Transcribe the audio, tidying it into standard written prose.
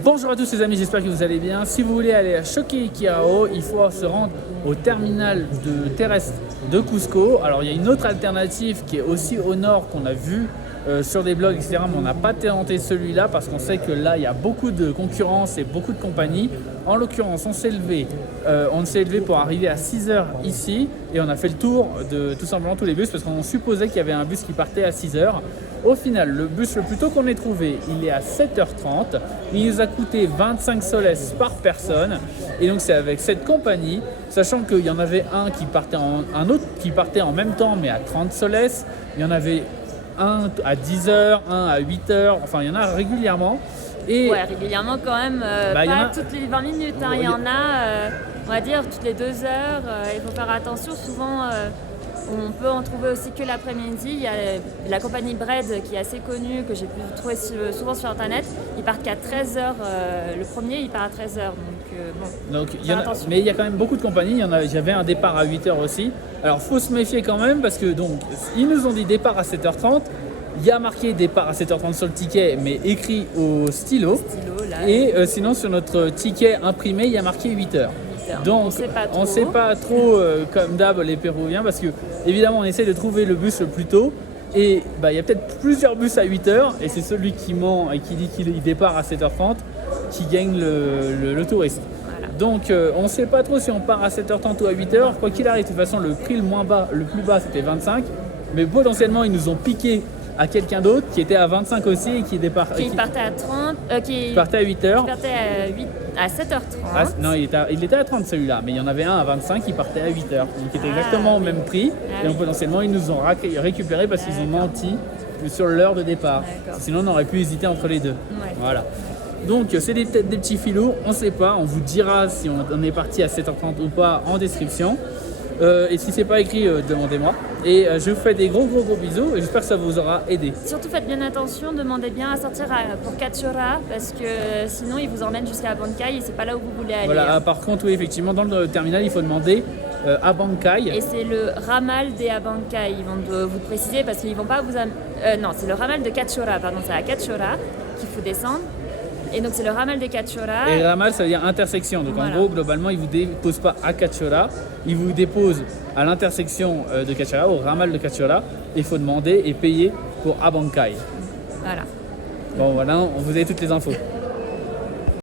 Bonjour à tous les amis, j'espère que vous allez bien. Si vous voulez aller à Choquequirao, il faut se rendre au terminal terrestre de Cusco. Alors il y a une autre alternative qui est aussi au nord qu'on a vu sur des blogs, etc. Mais on n'a pas tenté celui-là parce qu'on sait que là il y a beaucoup de concurrence et beaucoup de compagnies. En l'occurrence, on s'est levé pour arriver à 6 h ici et on a fait le tour de tout simplement tous les bus parce qu'on supposait qu'il y avait un bus qui partait à 6 h. Au final, le bus le plus tôt qu'on ait trouvé, il est à 7 h 30. Il nous a coûté 25 soles par personne. Et donc c'est avec cette compagnie, sachant qu'il y en avait un autre qui partait en même temps mais à 30 soles. Il y en avait un à 10 h, un à 8 h. Enfin, il y en a régulièrement. Et ouais, régulièrement quand même, pas toutes les 20 minutes. Hein. Il y en a, on va dire, toutes les 2 heures. Il faut faire attention. Souvent, on peut en trouver aussi que l'après-midi. Il y a la compagnie Bread qui est assez connue, que j'ai pu trouver souvent sur Internet. Ils partent qu'à 13 h. Le premier, il part à 13 h. Donc, mais il y a quand même beaucoup de compagnies. J'avais un départ à 8 h aussi. Alors, il faut se méfier quand même parce que ils nous ont dit départ à 7 h 30. Il y a marqué départ à 7 h 30 sur le ticket, mais écrit au stylo. Là, et sinon, sur notre ticket imprimé, il y a marqué 8 h. Donc, on ne sait pas trop, comme d'hab, les Péruviens, parce que évidemment, on essaie de trouver le bus le plus tôt. Et il y a peut-être plusieurs bus à 8 h, et c'est celui qui ment et qui dit qu'il départ à 7 h 30 qui gagne le touriste. Voilà. Donc, on ne sait pas trop si on part à 7 h 30 ou à 8 h. Quoi qu'il arrive, de toute façon, le prix le plus bas, c'était 25. Mais potentiellement, ils nous ont piqué à quelqu'un d'autre qui était à 25 aussi et qui partait à 30, qui partait à 8 h. Qui partait à 7 h 30. Non, il était à 30 celui-là, mais il y en avait un à 25 qui partait à 8 h. Donc il était exactement au même prix. Et donc potentiellement, ils nous ont récupéré parce qu'ils ont menti sur l'heure de départ. Sinon, on aurait pu hésiter entre les deux. Ouais. Voilà. Donc c'est des petits filous, on ne sait pas. On vous dira si on est parti à 7 h 30 ou pas en description. Et si c'est pas écrit, demandez-moi. Et je vous fais des gros bisous et j'espère que ça vous aura aidé. Surtout faites bien attention, demandez bien à sortir pour Cachorra parce que sinon ils vous emmènent jusqu'à Abancay et c'est pas là où vous voulez aller. Voilà, par contre, oui, effectivement, dans le terminal, il faut demander Abancay. Et c'est le ramal de Abancay, ils vont vous préciser parce qu'ils vont pas vous non, c'est le ramal de Cachorra, pardon, c'est à Cachorra qu'il faut descendre. Et donc c'est le ramal de Cachorra. Et ramal, ça veut dire intersection. Donc voilà. En gros, globalement, ils ne vous déposent pas à Cachorra, ils vous déposent à l'intersection de Cachorra, au ramal de Cachorra. Il faut demander et payer pour Abancay. Voilà. Bon, voilà, on vous avez toutes les infos.